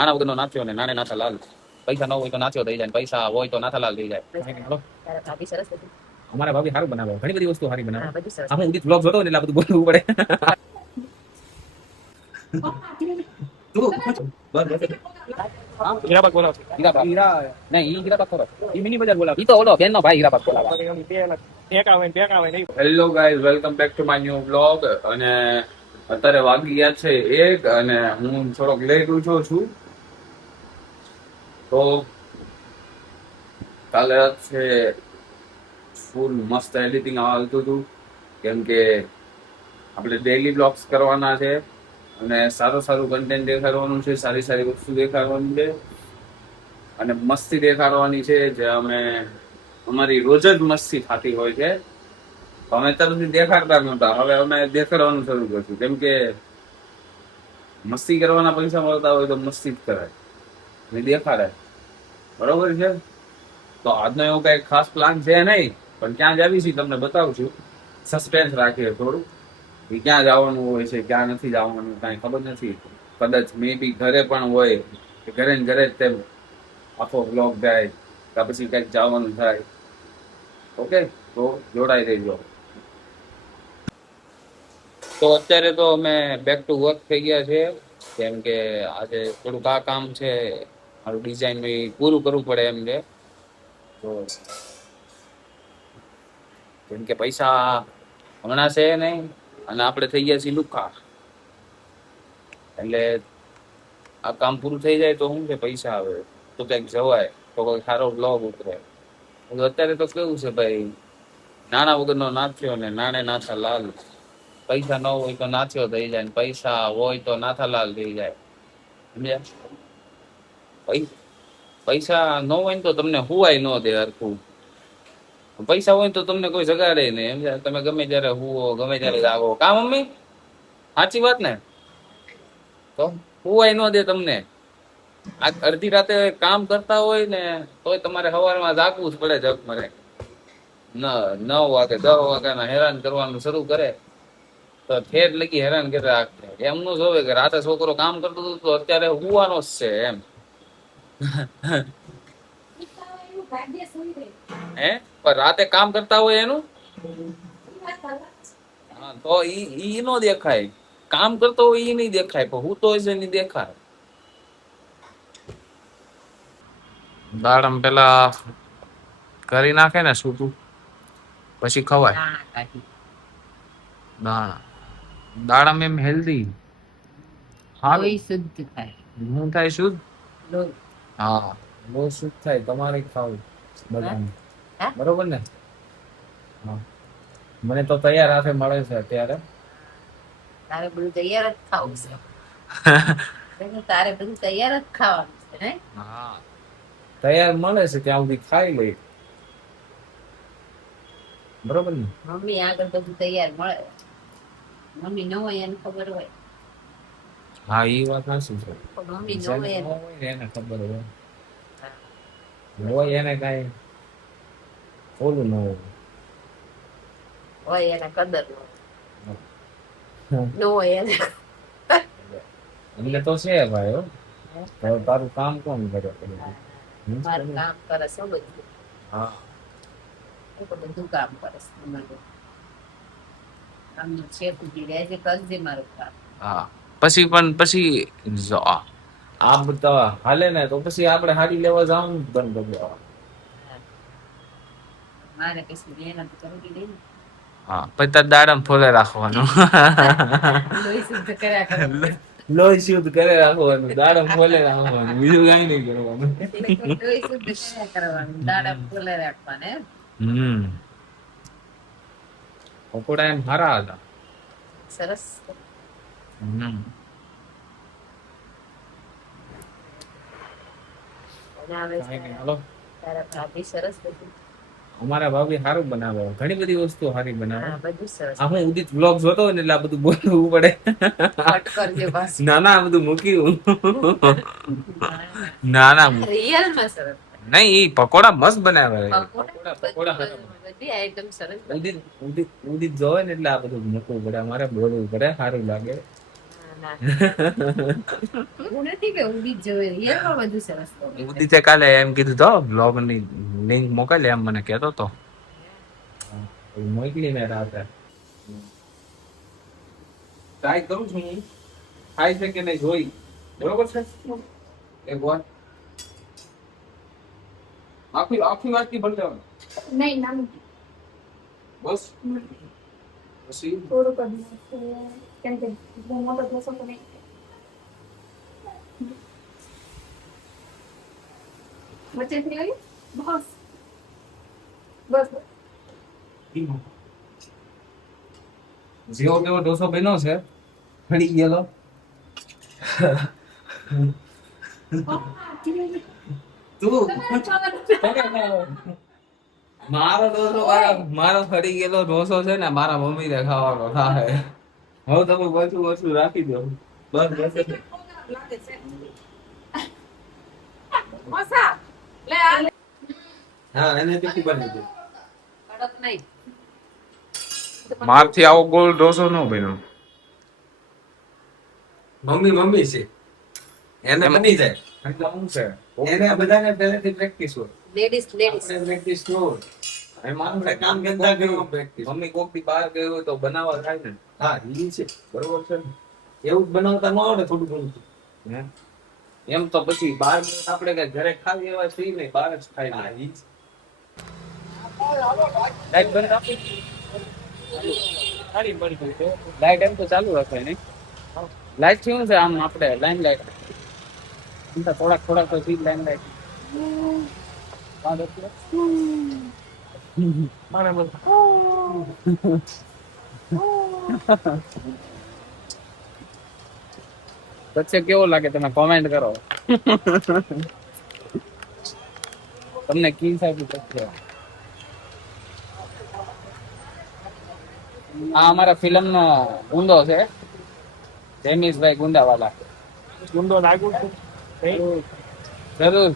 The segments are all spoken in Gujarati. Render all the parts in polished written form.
નાના વગરનો નાચ્યો ને નાને નાથા લાલ. પૈસા ન હોય તો નાચ્યો થઈ જાય, પૈસા હોય તો નાથા લાલ થઈ જાય. અમારા ભાભી સારું બનાવે, ઘણી બધી વસ્તુ સારી બનાવે. હું ઉદિત વ્લોગ જોતો ને એટલે આ બધું બોલવું પડે. હીરાબાગ બોલાવ છે. હીરાબાગ નહીં, ઈ હીરાબાગ ખરો. ઈ મિની બજાર બોલાવ. ઈ તો ઓલો બેનનો ભાઈ હીરાબાગ બોલાવ. Hello guys, welcome back to my new vlog. અને અત્યારે વાગી ગયા છે 1 અને હું થોડોક લેટ ઉઠ્યો છું. તો કાલે છે ફૂલ મસ્ત એડિટિંગ આવતું હતું, કેમ કે આપણે ડેઈલી બ્લોગ્સ કરવાના છે અને સારું કન્ટેન્ટ દેખાડવાનું છે, સારી વસ્તુ દેખાડવાની છે અને મસ્તી દેખાડવાની છે. જે અમારી રોજ જ મસ્તી થતી હોય છે, તો અમે તરફથી દેખાડતા નહોતા, હવે અમે દેખાડવાનું શરૂ કરશું. કેમ કે મસ્તી કરવાના પૈસા મળતા હોય તો મસ્તી જ કરાય ને દેખાડાય, બરોબર છે. તો આજનો એવું કઈ ખાસ પ્લાન છે નહીં, પણ ક્યાં જાવી છીએ તમને બતાવું છું. સસ્પેન્સ રાખીએ થોડું, ક્યાં જવાનું હોય છે, ક્યાં નથી જવાનું કઈ ખબર નથી. કદાચ મે બી ઘરે પણ હોય, ઘરે ને ઘરે જ તેમ આખો બ્લોગ જાય, કે પછી કઈક જવાનું થાય. ઓકે, તો જોડાઈ રહેજો. તો અત્યારે તો અમે બેક ટુ વર્ક થઈ ગયા છે, કેમ કે આજે થોડુંક આ કામ છે મારું ડિઝાઇન પૂરું કરવું પડે એમ છે. તો કેમ કે પૈસા હમણાં છે નહીં અને આપણે થઈ ગયા છીએ લુખા, એટલે આ કામ પૂરું થઈ જાય તો શું છે, પૈસા આવે તો કંઈક જવાય, તો કોઈ સારો બ્લોગ ઉતરે. અત્યારે તો કેવું છે ભાઈ, નાના વગરનો નાચ્યો ને નાને નાથા લાલ. પૈસા ન હોય તો નાચ્યો થઈ જાય, ને પૈસા હોય તો નાથા લાલ થઈ જાય, સમજ્યા? પૈસા ન હોય ને તો તમને હુવાય ન દે હરખું. પૈસા હોય તો તમને કોઈ જગાડે નહીં, સમજ્યા? તમે ગમે ત્યારે હુવો, ગમે ત્યારે જાગો. કા મમ્મી, સાચી વાત ને? તો હુવાય ન દે તમને. આ અડધી રાતે કામ કરતા હોય ને તોય તમારે સવારમાં જાગવું જ પડે. જગ મરે 9 વાગે 10 વાગ્યાના હેરાન કરવાનું શરૂ કરે તો ઠેર લગી હેરાન કરે રાખે. એમ નું જોવે કે રાતે છોકરો કામ કરતો હતો તો અત્યારે હુવાનો જ છે એમ. હે, પણ રાતે કામ કરતા હોય એનું હા, તો ઈ નો દેખાય. કામ કરતો હોય ઈ નહીં દેખાય, પણ હું તો છે નહીં દેખાય. દાડમ પેલા કરી નાખે ને સૂટું, પછી ખવાય. દાડમ એમ હેલ્ધી. લોહી શુદ્ધ થાય. શું થાય શુદ્ધ? લોહી. હા, લોહી શુદ્ધ થાય. તમારે ખાવું બધાને, બરોબર ને? હા, મને તો તૈયાર હાથે મળે છે અત્યારે. તારે બધું તૈયાર જ ખાવું છે. તારે બધું તૈયાર જ ખાવાનું છે ને? હા, તૈયાર મળે છે ત્યાં સુધી ખાઈ લઈ, બરોબર ને? મમ્મી આગળ બધું તૈયાર મળે, મમ્મી ન હોય એને ખબર હોય. હા, એ વાત સાચી છે. મમ્મી ન હોય એને ખબર હોય એને કઈ ઓલું ન હોય એને કદર ન હોય એને. એટલે તો છે ભાઈ. તારું કામ કોણ કરે? મારું કામ કરે છે બધું. હા, બધું કામ કરે છે. આમનું છે કુટી રહેજે, કરજે મારું કામ. હા, પછી આ બધા હાલે ને તો પછી આપણે હાડી લેવા જવાનું બંધ કરી દેવાનું. મારે કશું મહેનત કરવી નહીં. હા, પછી તાર દાડમ ફોલે રાખવાનું. લોહી શુદ્ધ કર્યા કરવાનું. લોહી શુદ્ધ કરે રાખવાનું, દાડમ ફોલે રાખવાનું, બીજું કઈ નહીં કરવાનું. લોહી શુદ્ધ કર્યા કરવાનું, દાડમ ફોલે રાખવાના. પકોડા એમ સારા હતા, સરસ. અમારા ભાભી સારું બનાવે, ઘણી બધી વસ્તુ સારી બનાવે. હું ઉદિત વ્લોગ જોતો હોય ને એટલે આ બધું બોલવું પડે. ના આ બધું મૂક્યું. ના નહીં, એ પકોડા મસ્ત બનાવે. ઉદિત જોવે ને એટલે આ બધું મૂકવું પડે, અમારે બોલવું પડે, સારું લાગે. ઉદિતે કાલે એમ કીધું તો બ્લોગ ની લિંક મોકલે એમ મને કહેતો તો મોકલી ને રાતે ટ્રાય કરું છું હું થાય છે કે નહીં જોઈ બરોબર છે એક વાર આખી આખી વાત ની બનતા નહીં નાનું બસ પછી થોડું કરી કેમ કે બહુ મોટો ઢોસો તો નહીં વચ્ચેથી આવી બસ બસ જેવો તેવો ઢોસો બન્યો છે ફળી ગયેલો મારો ઢોસો મારો ફરી ગયેલો ઢોસો છે ને મારા મમ્મી ને ખાવાનો થાય હવે તમે ઓછું ઓછું રાખી દો બસ બસ હા એને તીખી બની દો મારથી આવો ગોળ ઢોસો ન બન્યો મમ્મી મમ્મી છે એને બની જાય એટલે શું છે એને બધાને પહેલેથી પ્રેક્ટિસ હોય લેડીઝ આપણે પ્રેક્ટિસ ન હોય આપણે કામ ધંધા કર્યું પ્રેક્ટિસ મમ્મી કોક થી બહાર ગઈ હોય તો બનાવવા થાય ને હા ઈ છે બરોબર છે ને એવું જ બનાવતા ન આવડે થોડું ઘણું હે? એમ તો પછી બહાર આપણે કઈ ઘરે ખાવી એવા છીએ નહીં બહાર જ ખાઈ હા લઈએ. ઈ જ લાઈટ બંધ આપી લાઈટ એમ તો ચાલુ રખાય નહીં લાઈટ શું છે આમ આપણે લાઈન લાઈટ થોડાક થોડાક તો સીધ લાઈન લાઈટ પછી કેવો લાગે તમે કોમેન્ટ કરો તમને કી સાહેબ આ અમારા ફિલ્મ નો ગુંડો છે જેમીશભાઈ ગુંડાવાલા ગુંડો લાગુ છે જરૂર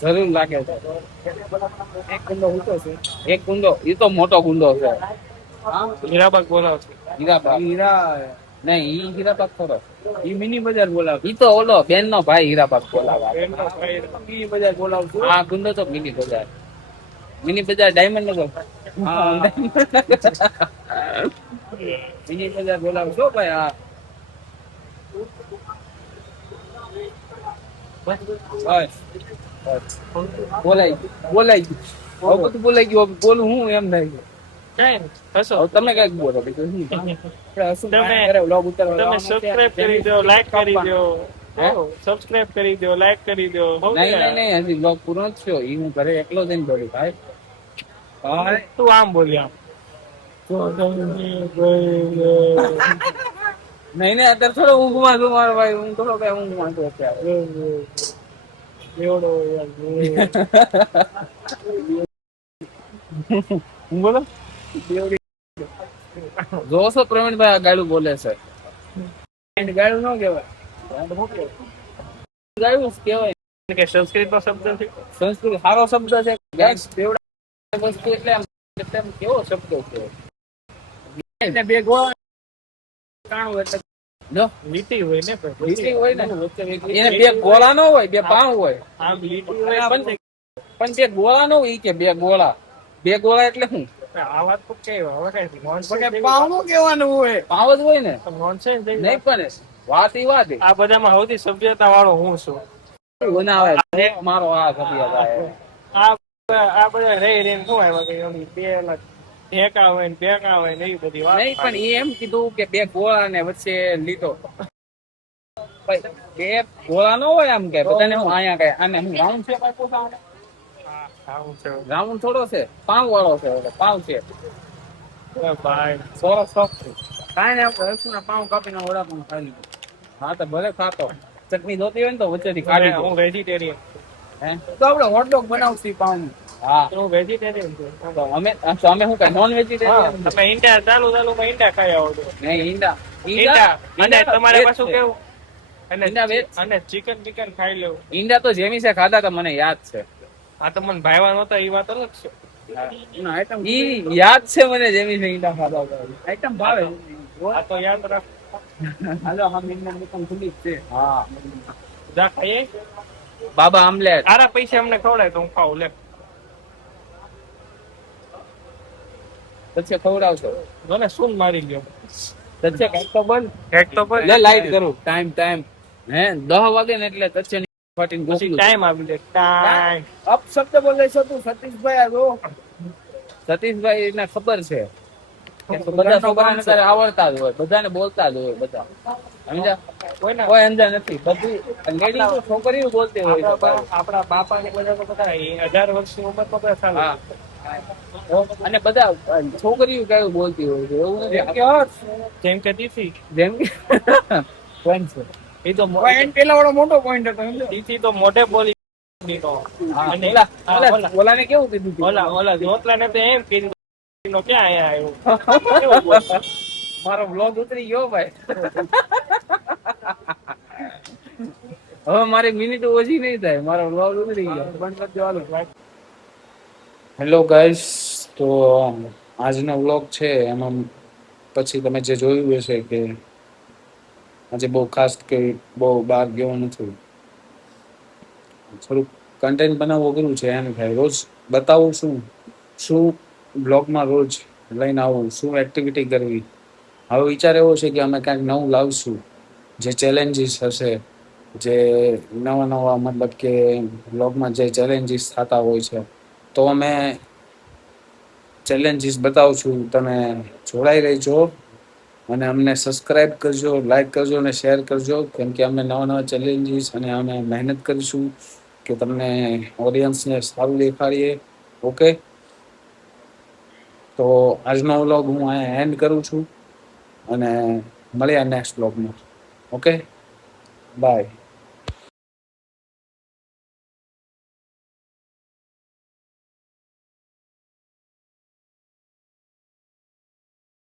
જરૂર લાગે છે એક ગુંડો ઊંચો છે એક ગુંડો એ તો મોટો ગુંડો છે હીરાબાગ બોલાવ છે હીરાબાગ હીરા નહીં ઈ હીરાબાગ થોડો ઈ મિની બજાર બોલાવ ઈ તો ઓલો બેન નો ભાઈ હીરાબાગ બોલાવા મિની બજાર બોલાવ છું આ ગુંડો તો મિની બજાર ડાયમંડ નગર હા મિની બજાર બોલાવશો ભાઈ હા બસ બોલાઈ હવે બધું બોલાઈ ગયું હવે બોલું હું એમ થાય છે. કઈ હસો હવે તમે કઈક બોલો બીજું શું? આપણે હસું તમે- પાણી કરે, vlog ઉતારવા તમે જવાનું છે. સબસ્ક્રાઇબ કરી દો લાઈક કરી દો હે? સબસ્ક્રાઇબ કરી દો લાઈક કરી દો બહુ નહીં હજી vlog પૂરો જ થયો ઈ હું ઘરે એકલો જઈને બોલી ભાઈ ભાઈ તું આમ બોલી આમ નહીં અત્યારે થોડો ઊંઘમાં છું મારો ભાઈ હું થોડો કઈ ઊંઘમાં છું અત્યારે એવડો હું બોલો જોશો પ્રવીણભાઈ આ ગાડું બોલે છે ગાડું ન કહેવાય ગાડું જ કહેવાય કે સંસ્કૃત નો શબ્દ છે સંસ્કૃત સારો શબ્દ છે ગાય બેવડા વસ્તુ એટલે આમ કેવો શબ્દ છે એટલે બે ગોળા કાણું એટલે જો લીટી હોય ને લીટી હોય ને એને બે ગોળા ન હોય બે પાઉં હોય આમ લીટી હોય પણ બે ગોળા ન હોય ઈ કે બે ગોળા એટલે શું આ વાત તો કે હવે કઈ પાઉં કેવાનું હોય પાવ જ હોય ને નોનસેન્સ નહીં પણ વાત ઈ વાત આ બધામાં સૌથી સભ્યતા વાળો હું છું બનાવે મારો આ સભ્યતા આ બધા રહી રહીને શું આવ્યા કે ઓલી બે ઢેકા હોય ને ભેકા હોય ને એવી બધી વાત નહીં પણ એ એમ કીધું કે બે ગોળા ને વચ્ચે લીટો બે ગોળા નો હોય આમ કે બધાને હું અહીંયા કઈ આને હું રાઉન્ડ છે આવું છે રાઉન્ડ થોડો છે પાવ વાળો છે એટલે પાવ છે ભાઈ સોરસ સોફ છે કાંઈ નહીં આપણે રસુના પાવ કાપીને વડાપાઉં ખાઈ લીધું હા તો ભલે ખાતો ચટણી જોતી હોય ને તો વચ્ચેથી કાઢી દો હું વેજીટેરિયન હે તો આપણે હોટડોગ બનાવશું પાઉં હા હું વેજીટેરિયન છું તો અમે શું કઈ નોન વેજીટેરિયન તમે ઈંડા ચાલુ ઈંડા ખાઈ આવો છો નહીં ઈંડા ઈંડા અને તમારે પાછું છે. કેવું અને ઈંડા વેજ. અને ચિકન ખાઈ લેવું ઈંડા તો જેમી છે ખાધા તો મને યાદ છે આ તો મને ભાઈવા નહોતા એ વાત અલગ છે ઈ યાદ છે મને જેમી છે ઈંડા ખાધા આઈટમ ભાવે આ તો યાદ રાખ હાલો હમીરના દુકાન ખુલ્લી જ છે. હા જા ખાઈએ. બાબા આમલેટ. તારા પૈસા અમને ખવડાય તો હું ખાઉં લે. પછી ખવડાવશો. મને શું મારી ગયો. તચ્છે કઈક તો બોલ. એક તો પર લે લાઈટ કરું. ટાઈમ હે 10 વાગે ને એટલે તચ્છે ફાટીને પછી ગોખલું. ટાઈમ આવી જાય ટાઈમ. અપ શબ્દ બોલે છો તું સતીશભાઈ આ જો. સતીશભાઈ ને ખબર છે કે બધા છોકરાને તારે આવડતા જ હોય, બધાને બોલતા જ હોય બધા. સમજ્યા? કોઈ અંજા નથી. બધી લેડીઝ છોકરીઓ બોલતી હોય છે. આપણા બાપા ને બધા તો બધા 18 વર્ષની ઉંમર તો બધા ચાલે. હા. અને બધા છોકરીઓ કેવું બોલતી હોય છે એવું નથી કે જેમ કે દીથી જેમ કે પોઈન્ટ છે એ તો પોઈન્ટ પેલા વાળો મોટો પોઈન્ટ હતો સમજો. દીથી તો મોઢે બોલી દીધો. હા, અને ઓલાને કેવું કીધું તું? ઓલા જોતલા ને તો એમ કીધું નો ક્યાં આયા આવ્યો. મારો બ્લોગ ઉતરી ગયો ભાઈ. હવે મારી મિનિટ ઓછી નહીં થાય, મારો બ્લોગ ઉતરી ગયો. બંધ કરી દેવાનું. હેલો ગાઈસ, તો આજનો વ્લોગ છે એમાં પછી તમે જે જોયું હશે કે આજે બહુ ખાસ કે બહુ બહાર ગયો નથી. થોડુંક કન્ટેન્ટ બનાવવું અઘરું છે એમ થાય. રોજ બતાવું શું બ્લોગમાં રોજ લઈને આવું, શું એક્ટિવિટી કરવી. હવે વિચાર એવો છે કે અમે કાંઈક નવું લાવશું, જે ચેલેન્જીસ હશે, જે નવા મતલબ કે બ્લોગમાં જે ચેલેન્જીસ થતા હોય છે તો અમે ચેલેન્જીસ બતાવશું. તમે જોડાઈ રહેજો અને અમને સબસ્ક્રાઇબ કરજો, લાઈક કરજો અને શેર કરજો, કેમ કે અમે નવા ચેલેન્જીસ અને અમે મહેનત કરીશું કે તમને ઓડિયન્સને સારું દેખાડીએ. ઓકે, તો આજનો વ્લોગ હું અહીંયા એન્ડ કરું છું અને મળ્યા નેક્સ્ટ વ્લોગમાં. Okay, by.